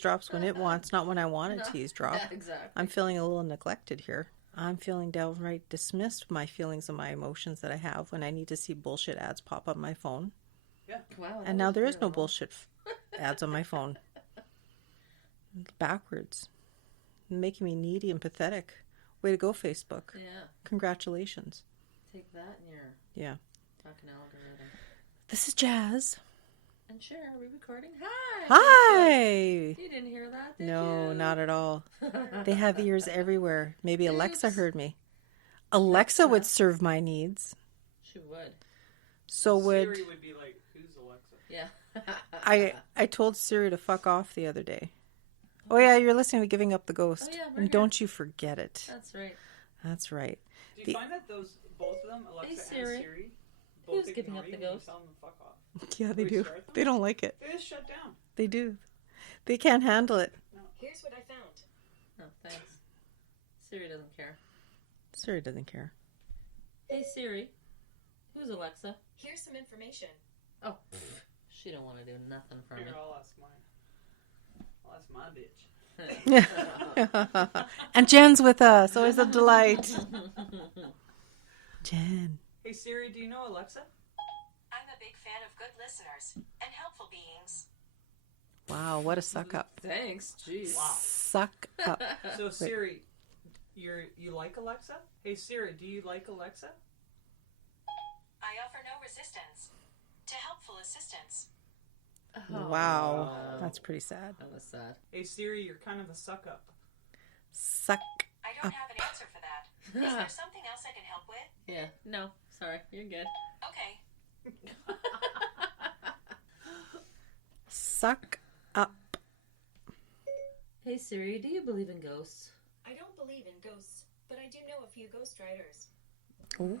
eavesdrops when it wants, not when I want it to eavesdrop. Yeah, exactly. I'm feeling a little neglected here. I'm feeling downright dismissed my feelings and my emotions that I have when I need to see bullshit ads pop up my phone. Yeah. Wow. And now there is no bullshit ads on my phone. Backwards. Making me needy and pathetic. Way to go, Facebook. Yeah. Congratulations. Take that in your fucking algorithm. This is Jas. And Sher, are we recording? Hi! Hi! You didn't hear that, did No, you? not at all. They have ears everywhere. Maybe Alexa Oops. heard me. Alexa would serve my needs. She would. So would... Siri would be like, who's Alexa? Yeah. I told Siri to fuck off the other day. Oh yeah, you're listening to Giving Up the Ghost. Oh, yeah, we're and here. don't you forget it. That's right. That's right. Do you find that both of them, Alexa Hey, Siri. and Siri, Who's both giving ignore up you the when you ghost? tell them to fuck off? Yeah, they do. Restart them? They don't like it. They just shut down. They do. They can't handle it. Here's what I found. Oh, thanks. Siri doesn't care. Siri doesn't care. Hey, Siri. Who's Alexa? Here's some information. Oh, she don't want to do nothing for me. Here, I'll ask mine. I'll ask my bitch. And Jen's with us. Always a delight. Jen. Hey Siri, do you know Alexa? I'm a big fan of good listeners and helpful beings. Wow, what a suck up. Thanks. Jeez. Wow. Suck up. So Siri, you like Alexa? Hey Siri, do you like Alexa? I offer no resistance to helpful assistance. Oh, Wow. That's pretty sad. That was sad. Hey Siri, you're kind of a suck up. Suck. I don't have an answer for that. Is there something else I can help with? Yeah. No. Sorry. You're good. Okay. Suck up. Hey, Siri. Do you believe in ghosts? I don't believe in ghosts, but I do know a few ghost riders. Ooh.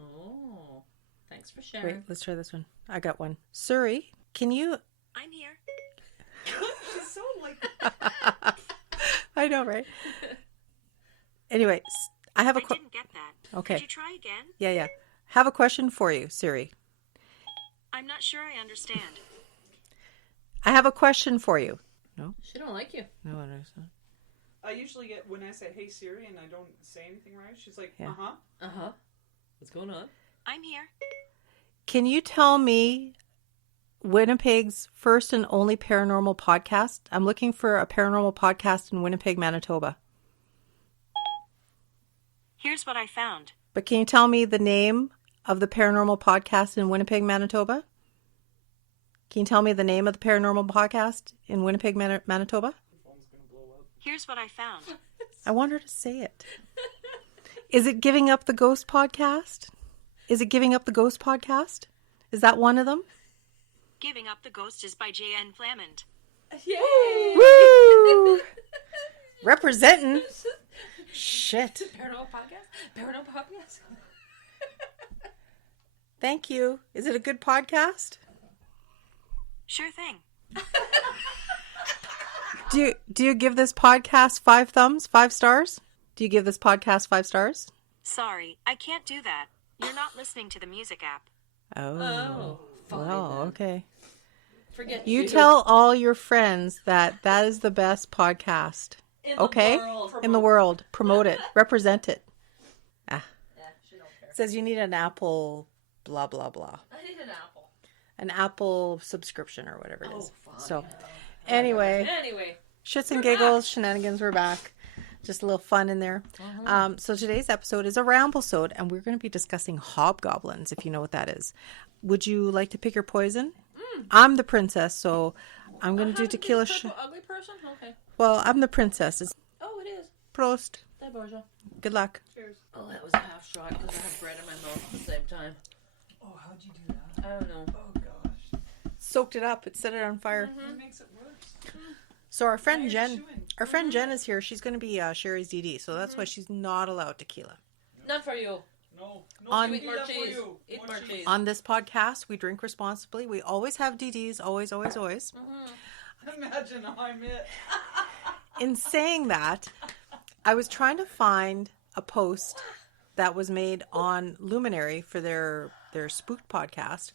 Oh. Thanks for sharing. Wait, let's try this one. I got one. Siri, can you... I'm here. She's so like... I know, right? Anyway, I have a... I didn't get that. Okay. Could you try again? Yeah. Have a question for you, Siri. I'm not sure I understand. I have a question for you. No? She don't like you. No, I understand. I usually get, when I say, hey Siri, and I don't say anything right, she's like, Yeah. uh-huh. Uh-huh. What's going on? I'm here. Can you tell me Winnipeg's first and only paranormal podcast? I'm looking for a paranormal podcast in Winnipeg, Manitoba. Here's what I found. But can you tell me the name of the paranormal podcast in Winnipeg, Manitoba? Can you tell me the name of the paranormal podcast in Winnipeg, Manitoba? The phone's gonna blow up. Here's what I found. I want her to say it. Is it Giving Up the Ghost podcast? Is it Giving Up the Ghost podcast? Is that one of them? Giving Up the Ghost is by J.N. Flamand. Yay! Woo! Representing. Shit. Paranormal podcast? Paranormal podcast? Thank you. Is it a good podcast? Sure thing. Do you give this podcast 5 thumbs, 5 stars? Do you give this podcast 5 stars? Sorry, I can't do that. You're not listening to the music app. Oh. Fine Well, then. okay. Forget You tell all your friends that is the best podcast. In Okay? The world. In the world. Promote it. Represent it. Yeah, she don't care. It says you need an Apple blah, blah, blah. I need an apple. An Apple subscription or whatever it is. fine. So, anyway, shits and giggles, shenanigans, we're back. Just a little fun in there. So today's episode is a ramblesode, and we're going to be discussing hobgoblins, if you know what that is. Would you like to pick your poison? I'm the princess, so I'm going to do tequila. Ugly person? Okay. Well, I'm the princess. It's Oh, it is. Prost. Hey, Borgia. Good luck. Cheers. Oh, that was a half shot because I have bread in my mouth at the same time. Oh, how'd you do that? I don't know. Oh, gosh. Soaked it up. It set it on fire. What makes it worse? So our friend Why are you Jen, chewing? our friend Jen is here. She's going to be Sherry's DD, so that's why she's not allowed tequila. Not for you. No. On- Eat more tequila for cheese. you. Eat more cheese. On this podcast, we drink responsibly. We always have DDs, always, always, always. Imagine I'm it. In saying that, I was trying to find a post that was made on Luminary for their Spooked podcast.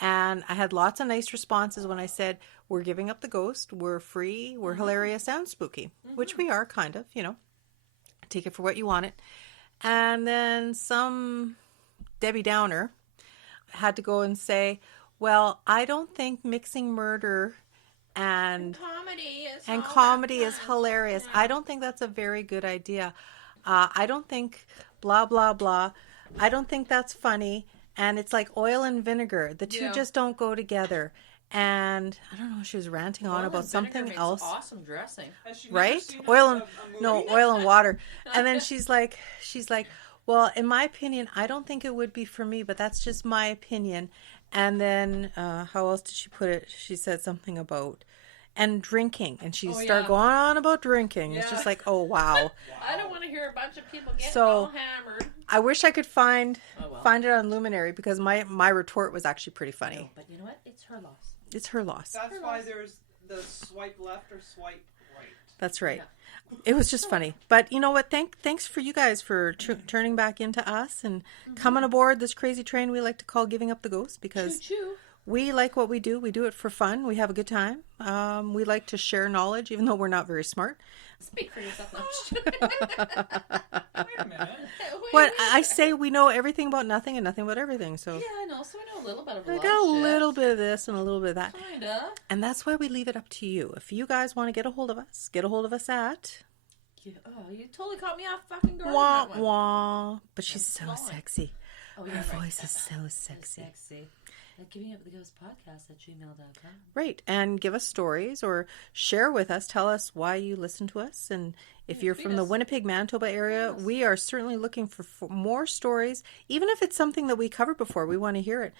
And I had lots of nice responses when I said, we're giving up the ghost. We're free. We're hilarious and spooky, which we are kind of, take it for what you want it. And then some Debbie Downer had to go and say, well, I don't think mixing murder and comedy is hilarious. I don't think that's a very good idea. I don't think blah, blah, blah. I don't think that's funny. And it's like oil and vinegar. The two just don't go together. And I don't know, she was ranting on about something else. Awesome dressing. Right? Oil and water. And then she's like, well, in my opinion, I don't think it would be for me, but that's just my opinion. And then how else did she put it? She said something about drinking, and she started going on about drinking. It's just like, oh wow. I don't want to hear a bunch of people getting all hammered. I wish I could find it on Luminary, because my retort was actually pretty funny. No, but you know what? It's her loss. It's her loss. That's why there's the swipe left or swipe right. That's right. Yeah. It was just funny. But you know what? Thanks for you guys for turning back into us and coming aboard this crazy train we like to call Giving Up the Ghost, because Choo-choo. we like what we do. We do it for fun. We have a good time. We like to share knowledge, even though we're not very smart. Speak for yourself. Wait a minute. What I say, we know everything about nothing and nothing about everything. So Yeah, I know. So I know a little bit of I got a little bit of this and a little bit of that. Kinda. And that's why we leave it up to you. If you guys want to get a hold of us at Yeah, you totally caught me off fucking guard. wah on that one. wah. But she's so Fine. sexy. Oh, Her yeah, right. voice is so sexy. Sexy. Givinguptheghostpodcast at gmail.com. Right. And give us stories or share with us. Tell us why you listen to us. And if you're tweet from the us. Winnipeg, Manitoba area, Yes. we are certainly looking for more stories. Even if it's something that we covered before, we want to hear it.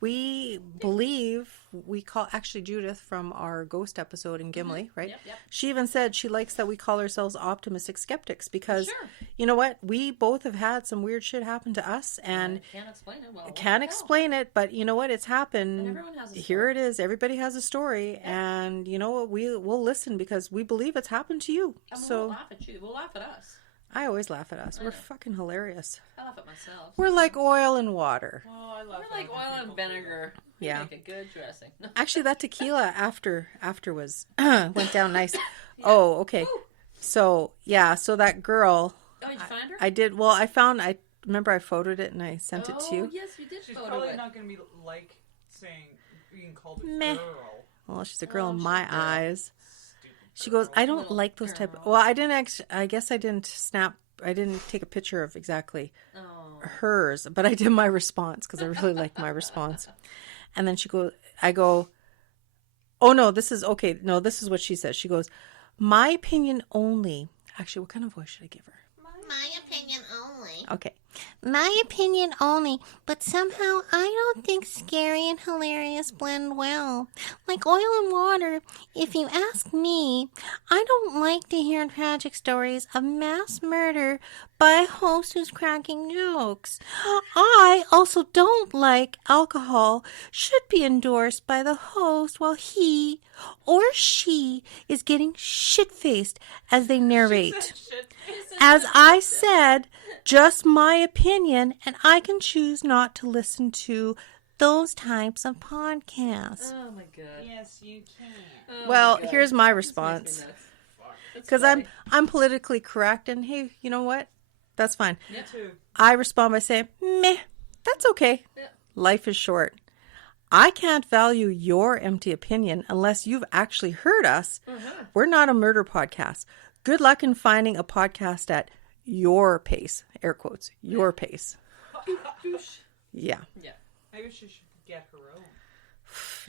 We believe we call actually Judith from our ghost episode in Gimli, right? Yep. She even said she likes that we call ourselves optimistic skeptics because Sure. you know what? We both have had some weird shit happen to us and Can't explain it. Well, what can't the hell? explain it, but you know what? It's happened. And everyone has a Here story. it is. Everybody has a story, and you know what? We'll listen because we believe it's happened to you. I mean, So we'll laugh at you. We'll laugh at us. I always laugh at us. We're know. fucking hilarious. I laugh at myself. We're like oil and water. Oh, I love We're like oil and vinegar. We Yeah. make a good dressing. Actually, that tequila after was went down nice. Oh, okay. Ooh. So yeah, so that girl. Oh, did you find her? I did. Well, I remember I photoed it and I sent it to you. Oh, yes, you did She's photo probably it. not going to be like saying being called a Meh. girl. Well, she's a girl Oh, in she's my a girl. eyes. Stupid She goes, girl. I don't Little like those type. girl. Well, I didn't. I guess I didn't snap. I didn't take a picture of exactly Oh. hers, but I did my response because I really liked my response. And then I go, oh no, this is okay. No, this is what she says. She goes, my opinion only. Actually, what kind of voice should I give her? My opinion only. Okay. My opinion only, but somehow I don't think scary and hilarious blend well. Like oil and water, if you ask me, I don't like to hear tragic stories of mass murder by a host who's cracking jokes. I also don't like alcohol should be endorsed by the host while he or she is getting shit-faced as they narrate. As I said, just my opinion, and I can choose not to listen to those types of podcasts. Oh, my God. Yes, you can. Oh, Well, my God. here's my This response. makes me nuts. That's Because funny. I'm politically correct, and hey, you know what? That's fine. Me too. I respond by saying, meh, that's okay. Yeah. Life is short. I can't value your empty opinion unless you've actually heard us. We're not a murder podcast. Good luck in finding a podcast at your pace. Air quotes. Your pace. Yeah. Yeah. Maybe she should get her own.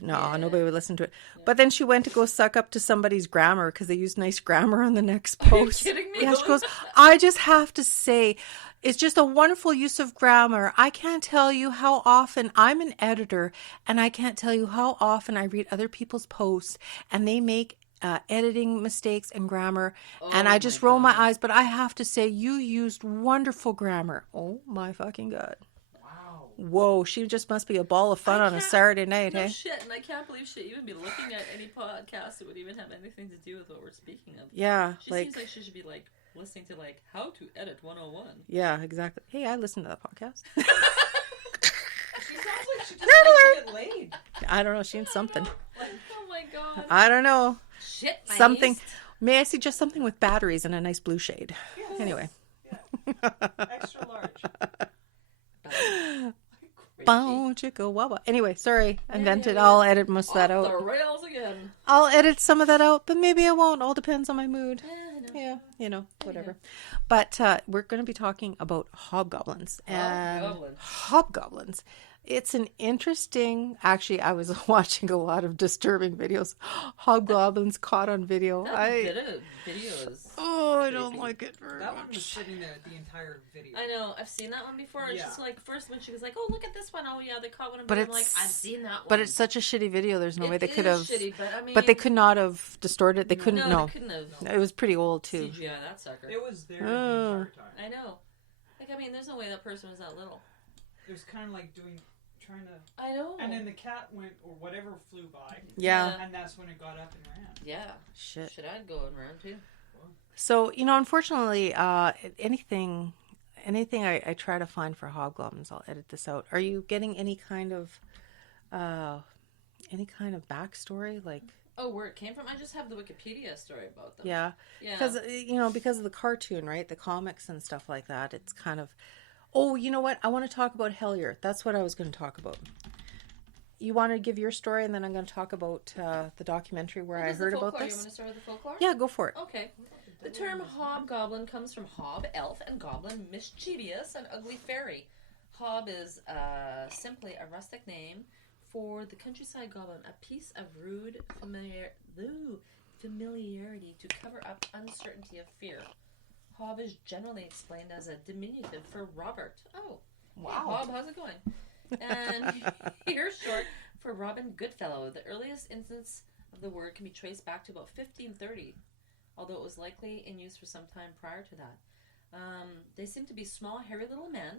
No, nobody would listen to it. But then she went to go suck up to somebody's grammar because they used nice grammar on the next post. Are you kidding me? Yeah, she goes, I just have to say, it's just a wonderful use of grammar. I can't tell you how often I'm an editor, and I can't tell you how often I read other people's posts, and they make editing mistakes and grammar, and I just roll my eyes. But I have to say, you used wonderful grammar. Oh my fucking God. Wow. Whoa, she just must be a ball of fun on a can't- Saturday night, No hey? shit, and I can't believe she'd even be looking at any podcast that would even have anything to do with what we're speaking of. Yeah, She like, seems like she should be like listening to like how to edit 101. yeah, exactly. Hey, I listened to that podcast. She sounds like she just wants to get laid. I don't know, she needs something. What god. I don't know. Shit, my Something. yeast. May I suggest something with batteries and a nice blue shade? Yes. Anyway. Extra large. Bow, chicka, wawa. Anyway, sorry. I vented. yeah. I'll edit most of that Off out. the rails again. I'll edit some of that out, but maybe I won't. All depends on my mood. Yeah, I know. Yeah, whatever. But we're going to be talking about hobgoblins. And Hobgoblins. hobgoblins. It's an interesting. Actually, I was watching a lot of disturbing videos. Hobgoblins caught on video. That video is. I don't like it very That one was much. sitting there the entire video. I know. I've seen that one before. It's Yeah. just like first when she was like, "Oh, look at this one. Oh yeah, they caught one." But I'm like, it's- I've seen that one. But it's such a shitty video. There's no way they could have. Shitty, but I mean, But they could not have distorted it. They couldn't. No, No, they couldn't have it was pretty old too. CGI that sucker. It was there the Oh. entire time. I know. Like I mean, there's no way that person was that little. It was kind of like trying to. I know. And then the cat went, or whatever flew by. Yeah. And that's when it got up and ran. Yeah. Shit. Should I go around too? So unfortunately, anything I try to find for hobgoblins, I'll edit this out. Are you getting any kind of backstory? Like, Oh, where it came from? I just have the Wikipedia story about them. yeah, Yeah. because of the cartoon, right? The comics and stuff like that. It's kind of. Oh, you know what? I want to talk about Hellier. That's what I was going to talk about. You want to give your story, and then I'm going to talk about the documentary where I heard about You this. want to start with the folklore? Yeah, go for it. Okay. The term hobgoblin comes from hob, elf, and goblin, mischievous and ugly fairy. Hob is simply a rustic name for the countryside goblin, a piece of rude familiarity to cover up uncertainty of fear. Hob is generally explained as a diminutive for Robert. Oh, wow. Hey, Hob, how's it going? And here's short for Robin Goodfellow. The earliest instance of the word can be traced back to about 1530, although it was likely in use for some time prior to that. They seem to be small, hairy little men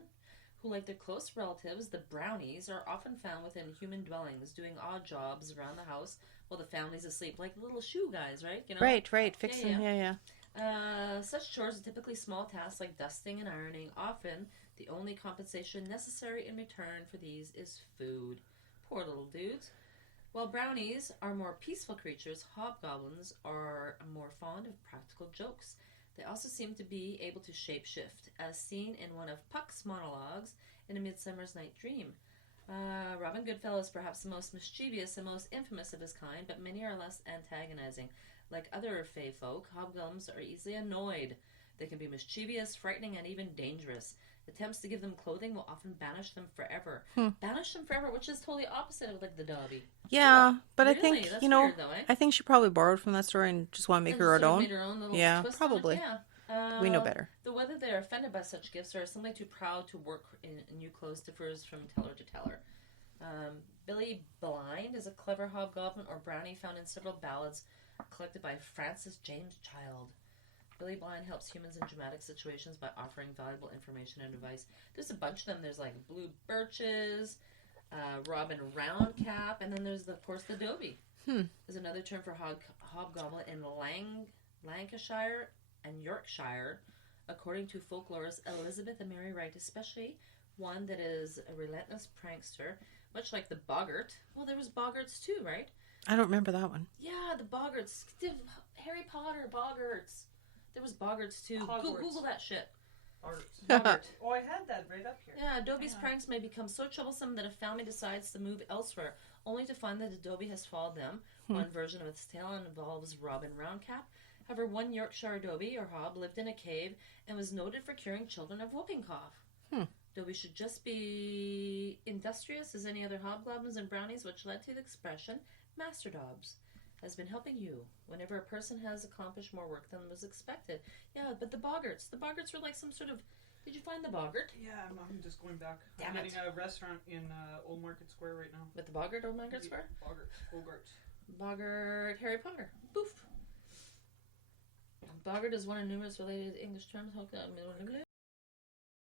who, like their close relatives, the brownies, are often found within human dwellings, doing odd jobs around the house while the family's asleep, like little shoe guys, right? You know? Right. Fixing. Yeah. Such chores are typically small tasks like dusting and ironing. Often, the only compensation necessary in return for these is food. Poor little dudes. While brownies are more peaceful creatures, hobgoblins are more fond of practical jokes. They also seem to be able to shapeshift, as seen in one of Puck's monologues in A Midsummer's Night Dream. Robin Goodfellow is perhaps the most mischievous and most infamous of his kind, but many are less antagonizing. Like other fae folk, hobgoblins are easily annoyed. They can be mischievous, frightening, and even dangerous. Attempts to give them clothing will often banish them forever. Banish them forever, which is totally opposite of like the Dobbie. Yeah, but really? I think That's weird, though, eh? I think she probably borrowed from that story and just want to make her And sort of own. made her own little Yeah, twist on it. probably. Yeah. We know better. The whether they are offended by such gifts or simply too proud to work in new clothes differs from teller to teller. Billy Blind is a clever hobgoblin or brownie found in several ballads collected by Francis James Child. Billy Blind helps humans in dramatic situations by offering valuable information and advice. There's a bunch of them. There's like Blue Birches, Robin Roundcap, and then there's, of course, the Dobbie. There's another term for hobgoblin in Lancashire and Yorkshire, according to folklorist Elizabeth and Mary Wright, especially one that is a relentless prankster, much like the boggart. Well, there was boggarts too, right? I don't remember that one. Yeah, the boggarts. Harry Potter boggarts. There was boggarts too. Hogwarts. Google that shit. Boggart. Oh, I had that right up here. Yeah, Dobie's pranks may become so troublesome that a family decides to move elsewhere, only to find that Dobie has followed them. One version of its tale involves Robin Roundcap. However, one Yorkshire Dobie, or hob, lived in a cave and was noted for curing children of whooping cough. Dobie should just be industrious as any other hobgoblins and brownies, which led to the expression Master Dobbs has been helping you whenever a person has accomplished more work than was expected. Yeah, but the boggarts were like some sort of... Did you find the boggart? Yeah, I'm just going back. Damn I'm it. getting a restaurant in Old Market Square right now. With the boggart or Margaret Square? Bogarts. Boggart Harry Potter. Boof. Boggart is one of numerous related English terms.